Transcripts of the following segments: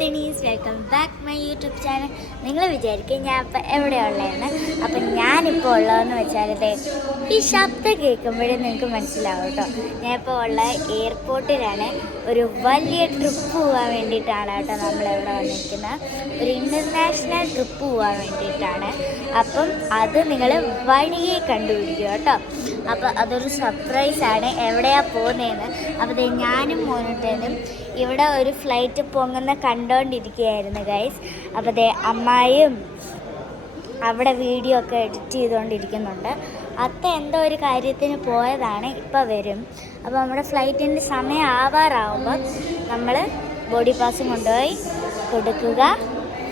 മുത്തണീസ് welcome back my YouTube channel. നിങ്ങൾ വിചാരിക്കും ഞാൻ ഇപ്പം എവിടെയുള്ളതെന്ന്. അപ്പം ഞാനിപ്പോൾ ഉള്ളതെന്ന് വെച്ചാൽ ഈ ശബ്ദം കേൾക്കുമ്പോഴേ നിങ്ങൾക്ക് മനസ്സിലാവും കേട്ടോ. ഞാനിപ്പോൾ ഉള്ള എയർപോർട്ടിലാണ്. ഒരു വലിയ ട്രിപ്പ് പോകാൻ വേണ്ടിയിട്ടാണ് കേട്ടോ നമ്മളിവിടെ വന്നിരിക്കുന്നത്. ഒരു ഇൻ്റർനാഷണൽ ട്രിപ്പ് പോകാൻ വേണ്ടിയിട്ടാണ്. അപ്പം അത് നിങ്ങൾ വഴിയെ കണ്ടുപിടിക്കുക കേട്ടോ. അപ്പോൾ അതൊരു സർപ്രൈസാണ് എവിടെയാണ് പോകുന്നതെന്ന്. അപ്പോൾ ഞാനും മോനിട്ടേനും ഇവിടെ ഒരു ഫ്ലൈറ്റ് പൊങ്ങുന്ന കണ്ടുകൊണ്ടിരിക്കുകയായിരുന്നു ഗൈസ്. അപ്പോൾ അമ്മായിയും അവിടെ വീഡിയോ ഒക്കെ എഡിറ്റ് ചെയ്തുകൊണ്ടിരിക്കുന്നുണ്ട്. അത്ത എന്തോ ഒരു കാര്യത്തിന് പോയതാണ്, ഇപ്പോൾ വരും. അപ്പോൾ നമ്മുടെ ഫ്ലൈറ്റിൻ്റെ സമയം ആവാറാവുമ്പോൾ നമ്മൾ ബോഡി പാസും കൊണ്ടുപോയി കൊടുക്കുക,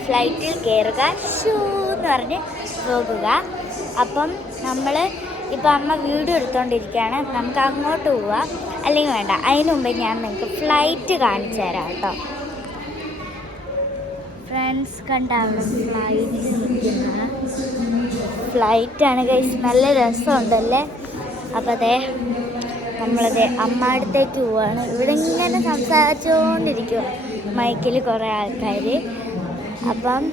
ഫ്ലൈറ്റിൽ കയറുക, ഷൂ എന്ന് പറഞ്ഞ് പോകുക. അപ്പം നമ്മൾ ഇപ്പോൾ അമ്മ വീഡിയോ എടുത്തുകൊണ്ടിരിക്കുകയാണ്. നമുക്ക് അങ്ങോട്ട് പോവാം, അല്ലെങ്കിൽ വേണ്ട, അതിന് മുമ്പേ ഞാൻ നിങ്ങൾക്ക് ഫ്ലൈറ്റ് കാണിച്ചു തരാം കേട്ടോ. ഫ്രണ്ട്സ് കണ്ടാണ് ഫ്ലൈറ്റ് നിൽക്കുന്ന ഫ്ലൈറ്റാണ് ഗൈസ്. നല്ല രസമുണ്ടല്ലേ. അപ്പോൾ നമ്മളത് അമ്മടുത്തേക്ക് പോവാണ്. ഇവിടെ ഇങ്ങനെ സംസാരിച്ചുകൊണ്ടിരിക്കുക മൈക്കിൽ കുറേ ആൾക്കാർ. അപ്പം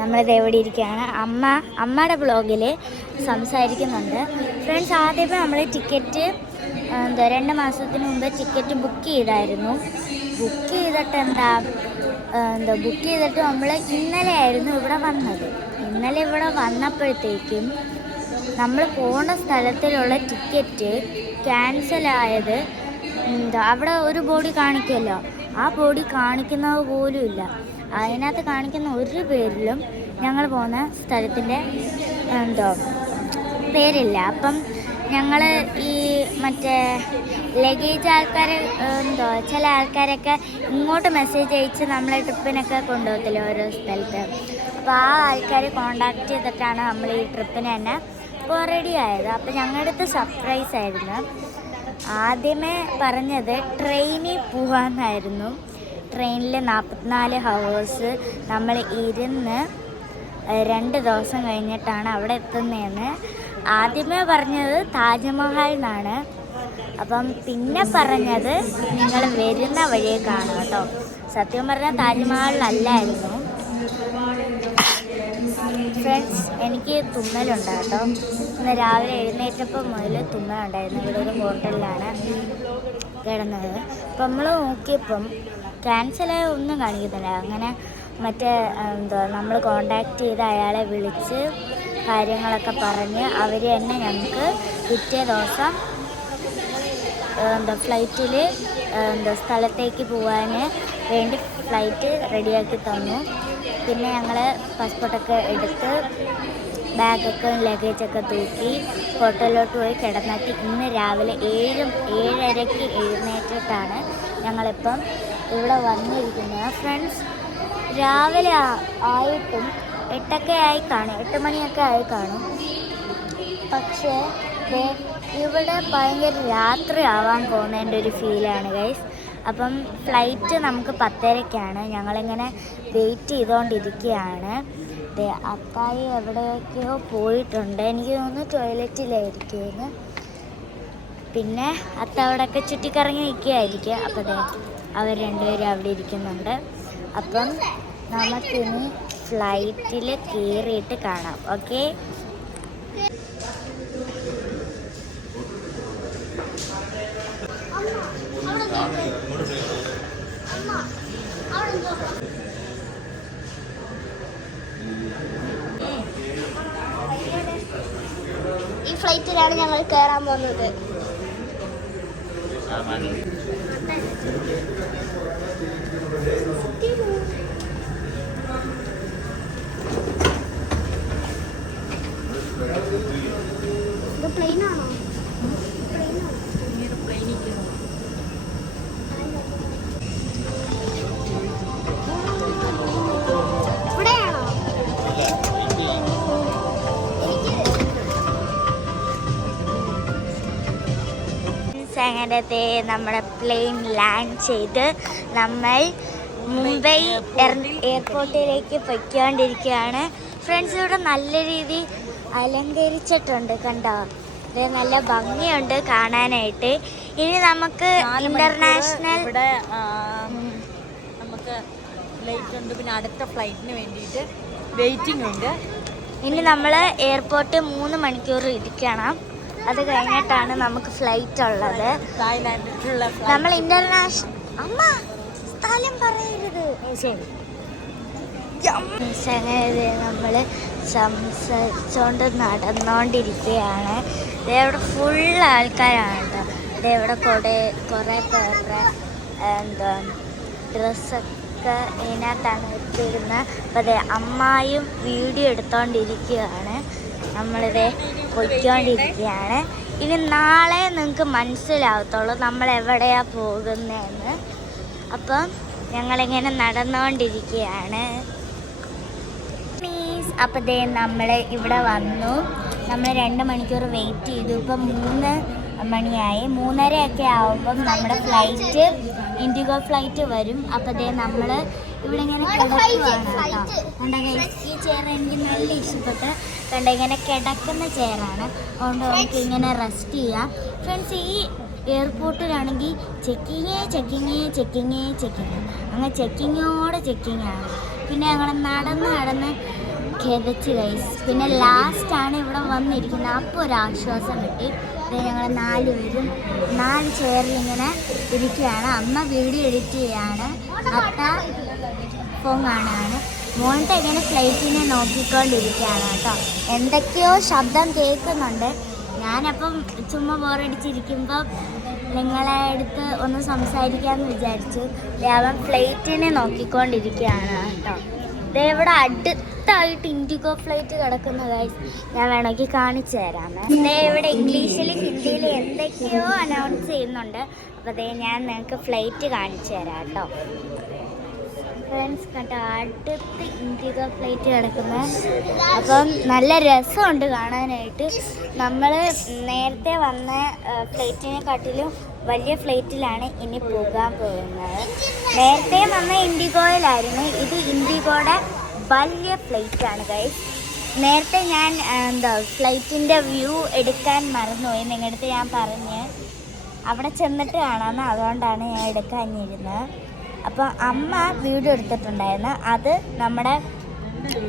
നമ്മളിത് എവിടെ ഇരിക്കുകയാണ്. അമ്മയുടെ ബ്ലോഗിൽ സംസാരിക്കുന്നുണ്ട്. ഫ്രണ്ട്സ് ആദ്യമേ നമ്മൾ ടിക്കറ്റ് 2 മാസത്തിന് മുമ്പ് ടിക്കറ്റ് ബുക്ക് ചെയ്തായിരുന്നു. ബുക്ക് ചെയ്തിട്ട് നമ്മൾ ഇന്നലെ ആയിരുന്നു ഇവിടെ വന്നത്. ഇന്നലെ ഇവിടെ വന്നപ്പോഴത്തേക്കും നമ്മൾ പോകുന്ന സ്ഥലത്തിലുള്ള ടിക്കറ്റ് ക്യാൻസലായത്. അവിടെ ഒരു ബോഡി കാണിക്കുമല്ലോ, ആ ബോഡി കാണിക്കുന്നത് പോലും ഇല്ല. അതിനകത്ത് കാണിക്കുന്ന ഒരു പേരിലും ഞങ്ങൾ പോകുന്ന സ്ഥലത്തിൻ്റെ പേരില്ല. അപ്പം ഞങ്ങൾ ഈ മറ്റേ ലഗേജ് ആൾക്കാർ ചില ആൾക്കാരൊക്കെ ഇങ്ങോട്ട് മെസ്സേജ് അയച്ച് നമ്മളെ ട്രിപ്പിനൊക്കെ കൊണ്ടുപോകത്തില്ല ഓരോ സ്ഥലത്ത്. അപ്പോൾ ആ ആൾക്കാരെ കോണ്ടാക്ട് ചെയ്തിട്ടാണ് നമ്മൾ ഈ ട്രിപ്പിന് തന്നെ ഇപ്പോൾ റെഡി ആയത്. അപ്പോൾ ഞങ്ങളുടെ അടുത്ത് സർപ്രൈസ് ആയിരുന്നു. ആദ്യമേ പറഞ്ഞത് ട്രെയിനിൽ പോകാമെന്നായിരുന്നു. ട്രെയിനിൽ 44 ഹവേഴ്സ് നമ്മൾ ഇരുന്ന് 2 ദിവസം കഴിഞ്ഞിട്ടാണ് അവിടെ എത്തുന്നതെന്ന്. ആദ്യമേ പറഞ്ഞത് താജ്മഹൽ എന്നാണ്. അപ്പം പിന്നെ പറഞ്ഞത് നിങ്ങൾ വരുന്ന വഴിയെ കാണും കേട്ടോ. സത്യം പറഞ്ഞാൽ താജ്മഹലിലല്ലായിരുന്നു. ഫ്രണ്ട്സ്, എനിക്ക് തുമ്മലുണ്ട് കേട്ടോ. ഇന്ന് രാവിലെ എഴുന്നേറ്റപ്പോൾ മുതൽ തുമ്മലുണ്ടായിരുന്നു. ഇവിടെ ഒരു ഹോട്ടലിലാണ് കിടന്നത്. അപ്പം നമ്മൾ നോക്കിയപ്പം ക്യാൻസലായ ഒന്നും കാണിക്കുന്നില്ല. അങ്ങനെ മറ്റേ നമ്മൾ കോണ്ടാക്ട് ചെയ്ത് അയാളെ വിളിച്ച് കാര്യങ്ങളൊക്കെ പറഞ്ഞ് അവർ തന്നെ ഞങ്ങൾക്ക് പിറ്റേ ദിവസം ഫ്ലൈറ്റിൽ സ്ഥലത്തേക്ക് പോകാൻ വേണ്ടി ഫ്ലൈറ്റ് റെഡിയാക്കി തന്നു. പിന്നെ ഞങ്ങൾ പാസ്പോർട്ടൊക്കെ എടുത്ത് ബാഗൊക്കെ ലഗേജൊക്കെ തൂക്കി ഹോട്ടലിലോട്ട് പോയി കിടന്നാക്കി. ഇന്ന് രാവിലെ 7:30 എഴുന്നേറ്റിട്ടാണ് ഞങ്ങളിപ്പം ഇവിടെ വന്നിരിക്കുന്നത്. ഫ്രണ്ട്സ്, രാവിലെ ആയിട്ടും 8 മണിയൊക്കെ ആയി കാണും. പക്ഷേ ഇവിടെ ഭയങ്കര രാത്രി ആവാൻ പോകുന്നതിൻ്റെ ഒരു ഫീലാണ് ഗൈസ്. അപ്പം ഫ്ലൈറ്റ് നമുക്ക് 10:30-ക്കാണ്. ഞങ്ങളിങ്ങനെ വെയിറ്റ് ചെയ്തുകൊണ്ടിരിക്കുകയാണ്. അത്തായി എവിടെയൊക്കെയോ പോയിട്ടുണ്ട്. എനിക്ക് തോന്നുന്നു ടോയ്ലറ്റിലായിരിക്കുമെന്ന്. പിന്നെ അത്ത അവിടെയൊക്കെ ചുറ്റിക്കറങ്ങി നിൽക്കുകയായിരിക്കും. അപ്പോൾ അവർ രണ്ടുപേരും അവിടെ ഇരിക്കുന്നുണ്ട്. അപ്പം നമുക്കിനി ഫ്ലൈറ്റിൽ കയറിയിട്ട് കാണാം. ഓക്കെ, ഈ ഫ്ലൈറ്റിലാണ് ഞങ്ങൾ കയറാൻ പോകുന്നത്. ഇത് പ്ലെയിനാണോ? ഇവിടെയാണോ? അങ്ങനത്തെ നമ്മുടെ പ്ലെയിൻ ലാൻഡ് ചെയ്ത് നമ്മൾ മുംബൈ എയർപോർട്ടിലേക്ക് പൊയ്ക്കൊണ്ടിരിക്കുകയാണ്. ഫ്രണ്ട്സ്, ഇവിടെ നല്ല രീതിയിൽ അലങ്കരിച്ചിട്ടുണ്ട് കണ്ടോ. ഇത് നല്ല ഭംഗിയുണ്ട് കാണാനായിട്ട്. ഇനി നമുക്ക് ഇന്റർനാഷണൽ ഇവിടെ നമുക്ക് അടുത്ത ഫ്ലൈറ്റ് ഉണ്ട്, പിന്നെ അടുത്ത ഫ്ലൈറ്റിന് വേണ്ടിയിട്ട് വെയിറ്റിംഗ് ഉണ്ട്. ഇനി നമ്മൾ എയർപോർട്ടിൽ 3 മണിക്കൂർ ഇരിക്കണം. അത് കഴിഞ്ഞിട്ടാണ് നമുക്ക് ഫ്ലൈറ്റ് ഉള്ളത്. തായ്ലാൻഡിലുള്ള നമ്മൾ ഇന്റർനാഷണൽ അമ്മ സ്ഥലം പറയരുത്. ശരി. നമ്മൾ സംസാരിച്ചുകൊണ്ട് നടന്നുകൊണ്ടിരിക്കുകയാണ്. ഇവിടെ ഫുൾ ആൾക്കാരാണ് കേട്ടോ. ഇവിടെ കുറേ പേരുടെ എന്താ ഡ്രസ്സൊക്കെ ഇതിനകത്താണ് ഇട്ടിരുന്നത്. അപ്പോൾ അതെ അമ്മായും വീഡിയോ എടുത്തോണ്ടിരിക്കുകയാണ്. നമ്മളിത് പൊയ്ക്കൊണ്ടിരിക്കുകയാണ്. ഇനി നാളെ നിങ്ങൾക്ക് മനസ്സിലാവത്തുള്ളൂ നമ്മൾ എവിടെയാണ് പോകുന്നതെന്ന്. അപ്പം ഞങ്ങളിങ്ങനെ നടന്നുകൊണ്ടിരിക്കുകയാണ്. അപ്പോൾ ദേ നമ്മൾ ഇവിടെ വന്നു. നമ്മൾ 2 മണിക്കൂർ വെയിറ്റ് ചെയ്തു. ഇപ്പം 3 മണിയായി. 3:30 ആവുമ്പം നമ്മുടെ ഫ്ലൈറ്റ് ഇൻഡിഗോ ഫ്ലൈറ്റ് വരും. അപ്പോൾ ദേ നമ്മൾ ഇവിടെ ഇങ്ങനെ കിടക്കുകയാണ് കേട്ടോ. കണ്ടോ ഈ ചെയർ എനിക്ക് നല്ല ഇഷ്ടപ്പെട്ട്. കണ്ടോ ഇങ്ങനെ കിടക്കുന്ന ചെയറാണ്. അതുകൊണ്ട് നമുക്ക് ഇങ്ങനെ റെസ്റ്റ് ചെയ്യാം. ഫ്രണ്ട്സ്, ഈ എയർപോർട്ടിലാണെങ്കിൽ ചെക്കിങ് അങ്ങനെ ചെക്കിങ്ങോടെ ചെക്കിങ്ങാണ്. പിന്നെ ഞങ്ങൾ നടന്ന് കിതച്ച് കഴിച്ചു. പിന്നെ ലാസ്റ്റാണ് ഇവിടെ വന്നിരിക്കുന്നത്. അപ്പോൾ ഒരു ആശ്വാസം കിട്ടി. ഞങ്ങൾ 4 പേരും 4 ചെയറിൽ ഇങ്ങനെ ഇരിക്കുകയാണ്. അമ്മ വീഡിയോ എഡിറ്റ് ചെയ്യാണ്, അത്ത ഫോൺ കാണുകയാണ്. മോനത്തെ ഇങ്ങനെ ഫ്ലൈറ്റിനെ നോക്കിക്കൊണ്ടിരിക്കുകയാണ് കേട്ടോ. എന്തൊക്കെയോ ശബ്ദം കേൾക്കുന്നുണ്ട്. ഞാനപ്പം ചുമ്മാ ബോറടിച്ചിരിക്കുമ്പോൾ നിങ്ങളെ അടുത്ത് ഒന്ന് സംസാരിക്കാമെന്ന് വിചാരിച്ചു. അവൻ ഫ്ലൈറ്റിനെ നോക്കിക്കൊണ്ടിരിക്കുകയാണ് കേട്ടോ. ഇവിടെ അടുത്തായിട്ട് ഇൻഡിഗോ ഫ്ലൈറ്റ് കിടക്കുന്ന ഗൈസ് ഞാൻ വേണമെങ്കിൽ കാണിച്ചു തരാമേ. ഇവിടെ ഇംഗ്ലീഷിൽ ഹിന്ദിയിൽ എന്തൊക്കെയോ അനൗൺസ് ചെയ്യുന്നുണ്ട്. അപ്പോൾ ഞാൻ നിങ്ങൾക്ക് ഫ്ലൈറ്റ് കാണിച്ചു തരാം കേട്ടോ. ഫ്രണ്ട്സ് കേട്ടോ, അടുത്ത് ഇൻഡിഗോ ഫ്ലൈറ്റ് കിടക്കുന്നത്. അപ്പം നല്ല രസമുണ്ട് കാണാനായിട്ട്. നമ്മൾ നേരത്തെ വന്ന ഫ്ലൈറ്റിനെക്കാട്ടിലും വലിയ ഫ്ലൈറ്റിലാണ് ഇനി പോകാൻ പോകുന്നത്. നേരത്തെ വന്ന ഇൻഡിഗോയിലായിരുന്നു. ഇത് ഇൻഡിഗോയുടെ വലിയ ഫ്ലൈറ്റാണ് ഗൈസ്. നേരത്തെ ഞാൻ ഫ്ലൈറ്റിൻ്റെ വ്യൂ എടുക്കാൻ മറന്നുപോയി. നിങ്ങളുടെ അടുത്ത് ഞാൻ പറഞ്ഞ് അവിടെ ചെന്നിട്ട് കാണാമെന്ന്, അതുകൊണ്ടാണ് ഞാൻ എടുക്കാനിരുന്നത്. അപ്പോൾ അമ്മ വീഡിയോ എടുത്തിട്ടുണ്ടായിരുന്നു. അത് നമ്മുടെ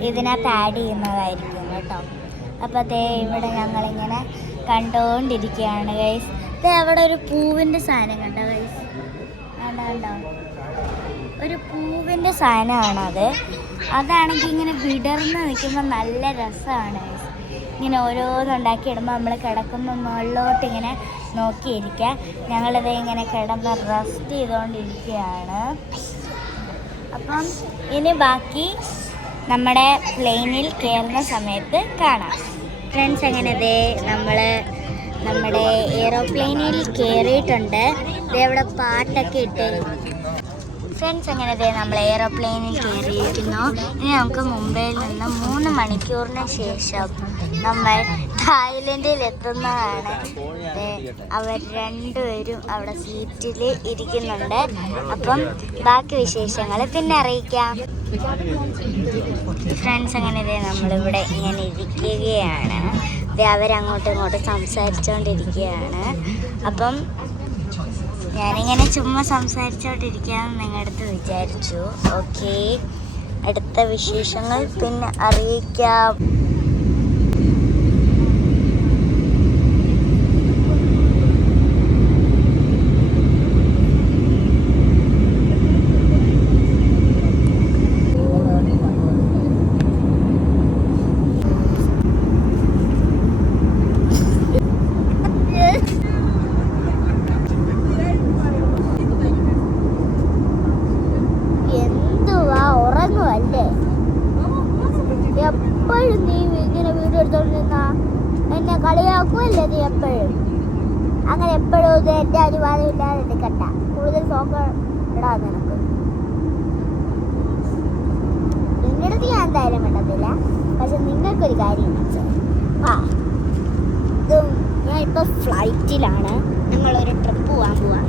ഇതിനകത്ത് ആഡ് ചെയ്യുന്നതായിരിക്കും കേട്ടോ. അപ്പോൾ അതേ ഇവിടെ ഞങ്ങളിങ്ങനെ കണ്ടുകൊണ്ടിരിക്കുകയാണ് ഗൈസ്. അവിടെ ഒരു പൂവിൻ്റെ സാധനം കണ്ടോ ഗൈസ്? കണ്ടോ, ഒരു പൂവിൻ്റെ സാധനമാണത്. അതാണെങ്കിൽ ഇങ്ങനെ വിടർന്ന് നിൽക്കുമ്പോൾ നല്ല രസമാണ് ഗൈസ്. ഇങ്ങനെ ഓരോന്നുണ്ടാക്കിയിടുമ്പോൾ നമ്മൾ കിടക്കുമ്പോൾ മുകളിലോട്ട് ഇങ്ങനെ നോക്കിയിരിക്കുക. ഞങ്ങളിത് ഇങ്ങനെ കിടന്ന് റെസ്റ്റ് ചെയ്തുകൊണ്ടിരിക്കുകയാണ്. അപ്പം ഇനി ബാക്കി നമ്മുടെ പ്ലെയിനിൽ കയറുന്ന സമയത്ത് കാണാം. ഫ്രണ്ട്സ്, അങ്ങനെ ഇതേ നമ്മൾ നമ്മുടെ എയ്റോപ്ലെയിനിൽ കയറിയിട്ടുണ്ട്. ഇവിടെ പാട്ടൊക്കെ ഇട്ട് ഫ്രണ്ട്സ്, അങ്ങനെ ഇതേ നമ്മൾ എയ്റോപ്ലെയിനിൽ കയറിയിരിക്കുന്നു. ഇനി നമുക്ക് മുംബൈയിൽ നിന്ന് 3 മണിക്കൂറിന് ശേഷം നമ്മൾ തായ്ലൻഡിൽ എത്തുന്നതാണ്. അവർ 2 പേരും അവിടെ സീറ്റിൽ ഇരിക്കുന്നുണ്ട്. അപ്പം ബാക്കി വിശേഷങ്ങൾ പിന്നെ അറിയിക്കാം. ഫ്രണ്ട്സ്, അങ്ങനെ ഇതേ നമ്മളിവിടെ ഇങ്ങനെ ഇരിക്കുകയാണ്. അവരങ്ങോട്ടും ഇങ്ങോട്ടും സംസാരിച്ചുകൊണ്ടിരിക്കുകയാണ്. അപ്പം ഞാനിങ്ങനെ ചുമ്മാ സംസാരിച്ചുകൊണ്ടിരിക്കാമെന്ന് നിങ്ങളുടെ അടുത്ത് വിചാരിച്ചു. ഓക്കെ, അടുത്ത വിശേഷങ്ങൾ പിന്നെ അറിയിക്കാം. എപ്പോഴും നീ ഇങ്ങനെ വീഡിയോ എടുത്തോണ്ടിരുന്നാ എന്നെ കളിയാക്കുമല്ലേ നീ എപ്പോഴും? അങ്ങനെ എപ്പോഴും ഇത് എൻ്റെ അനുവാദമില്ലാതെ എടുക്കണ്ട. കൂടുതൽ സോക്ക് ഇടാ നിനക്ക്. നിങ്ങളുടെ അടുത്ത് ഞാൻ എന്തായാലും വേണ്ടതില്ല. പക്ഷെ നിങ്ങൾക്കൊരു കാര്യം ഞാൻ ഇപ്പോൾ ഫ്ലൈറ്റിലാണ്. ഞങ്ങളൊരു ട്രിപ്പ് പോകാൻ പോവാണ്.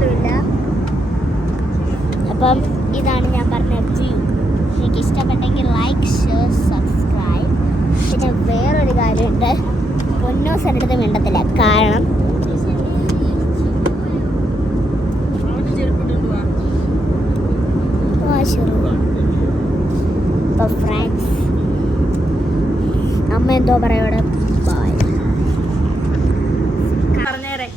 ഒന്നുമില്ല. അപ്പം ഇതാണ് ഞാൻ പറഞ്ഞ വ്യൂ. എനിക്ക് ഇഷ്ടപ്പെട്ടെങ്കിൽ ലൈക്ക്, ഷെയർ, സബ്സ്ക്രൈബ്. പിന്നെ വേറൊരു കാര്യമുണ്ട്, പൊന്നോസ് എൻ്റെ അടുത്ത് മിണ്ടത്തില്ല. കാരണം അപ്പോൾ ഫ്രണ്ട്സ്, അമ്മ എന്തോ പറയോടെ ബൈ. പറഞ്ഞേരെ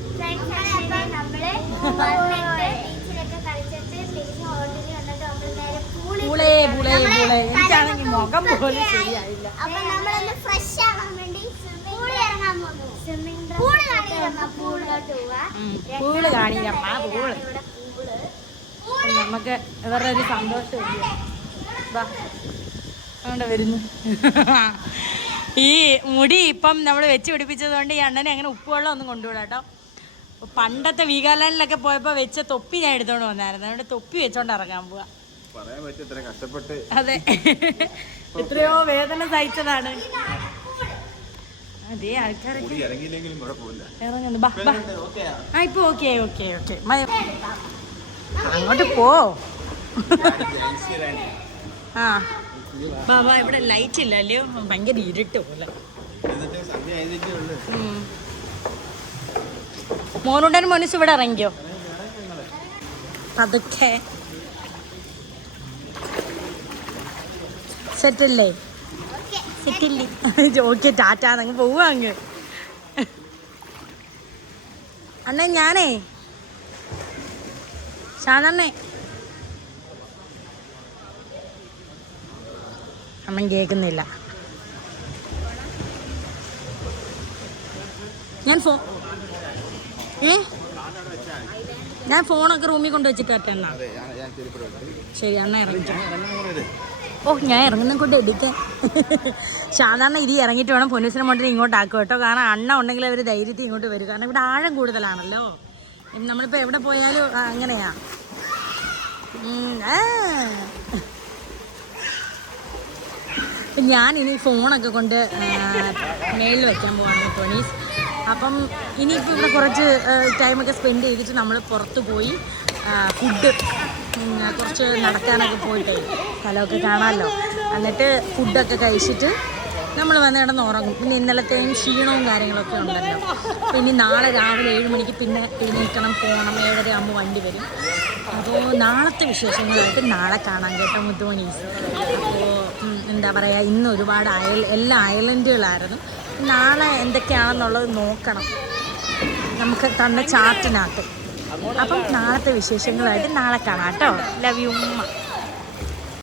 പൂളേ പൂളേ പൂളേ എനിക്കാണെങ്കിൽ മുഖം പോലും ശരിയായില്ല. പൂള് കാണില്ലമ്മ പൂള്. നമുക്ക് ഇവരുടെ ഒരു സന്തോഷമില്ല. അതുകൊണ്ട് വരുന്നു. ഈ മുടി ഇപ്പം നമ്മൾ വെച്ച് പിടിപ്പിച്ചത് കൊണ്ട് ഈ അണ്ണനെ അങ്ങനെ ഉപ്പുവെള്ളം ഒന്നും കൊണ്ടുവിടാം കേട്ടോ. പണ്ടത്തെ വീഗാലാൻഡിലൊക്കെ പോയപ്പോൾ വെച്ച തൊപ്പി ഞാൻ എടുത്തോണ്ട് വന്നായിരുന്നു. അതുകൊണ്ട് തൊപ്പി വെച്ചോണ്ട് ഇറങ്ങാൻ പോവാ. അതെ, എത്രയോ വേദന സഹിച്ചതാണ്. അതെ, ആൾക്കാരൊക്കെ ഇറങ്ങുന്നു. ആ ഇപ്പൊ ഓക്കെ ഓക്കെ ഓക്കെ അങ്ങോട്ട് പോ. ആ ബാബാ, ഇവിടെ ലൈറ്റ് ഇല്ല അല്ലയോ, ഭയങ്കര ഇരുട്ട് പോലെ. മോനുണ്ടൻ മോനിസ് ഇവിടെ ഇറങ്ങിയോ? അതൊക്കെ സെറ്റല്ലേ? സെറ്റില്ലേ? ഓക്കെ, ടാറ്റാ, അങ്ങ് പോവാ അങ്ങ്. അണ്ണേ ഞാനേ ഷാനണ്ണേ, അമ്മൻ കേൾക്കുന്നില്ല. ഞാൻ ഫോണൊക്കെ റൂമിൽ കൊണ്ട് വെച്ചിട്ട് അണ്ണ. ശരി അണ്ണ ഇറങ്ങിച്ചോ. ഓ, ഞാൻ ഇറങ്ങുന്ന കൊണ്ട് എടുക്കാൻ. സാധാരണ ഇരി ഇറങ്ങിയിട്ട് വേണം പൊന്നൂസിനെ കൊണ്ടിട്ട് ഇങ്ങോട്ടാക്കും കേട്ടോ. കാരണം അണ്ണ ഉണ്ടെങ്കിൽ അവർ ധൈര്യത്തിൽ ഇങ്ങോട്ട് വരും. കാരണം ഇവിടെ ആഴം കൂടുതലാണല്ലോ. നമ്മളിപ്പോൾ എവിടെ പോയാലും അങ്ങനെയാ. ഞാനിനി ഫോണൊക്കെ കൊണ്ട് മേളിൽ വയ്ക്കാൻ പോവാണ് പൊന്നീസ്. അപ്പം ഇനിയിപ്പോൾ ഇവിടെ കുറച്ച് ടൈമൊക്കെ സ്പെൻഡ് ചെയ്തിട്ട് നമ്മൾ പുറത്ത് പോയി ഫുഡ് കുറച്ച് നടക്കാനൊക്കെ പോയിട്ട് സ്ഥലമൊക്കെ കാണാമല്ലോ. എന്നിട്ട് ഫുഡൊക്കെ കഴിച്ചിട്ട് നമ്മൾ വന്ന് കിടന്ന് ഉറങ്ങും. പിന്നെ ഇന്നലത്തെയും ക്ഷീണവും കാര്യങ്ങളൊക്കെ ഉണ്ടല്ലോ. പിന്നെ നാളെ രാവിലെ 7 മണിക്ക് പിന്നെ എഴുന്നേൽക്കണം, പോകണം. 7:30 ആകുമ്പോൾ വണ്ടി വരും. അപ്പോൾ നാളത്തെ വിശേഷങ്ങളായിട്ട് നാളെ കാണാൻ കേട്ടോ മുത്തുമണീസ്. അപ്പോൾ എന്താ പറയുക, ഇന്ന് ഒരുപാട് എല്ലാ ഐലൻഡുകളായിരുന്നു. നാളെ എന്തൊക്കെയാണെന്നുള്ളത് നോക്കണം നമുക്ക് തന്ന ചാർട്ടിനകത്ത്. അപ്പം നാളത്തെ വിശേഷങ്ങളായിട്ട് നാളെ കാണാം കേട്ടോ. Love you.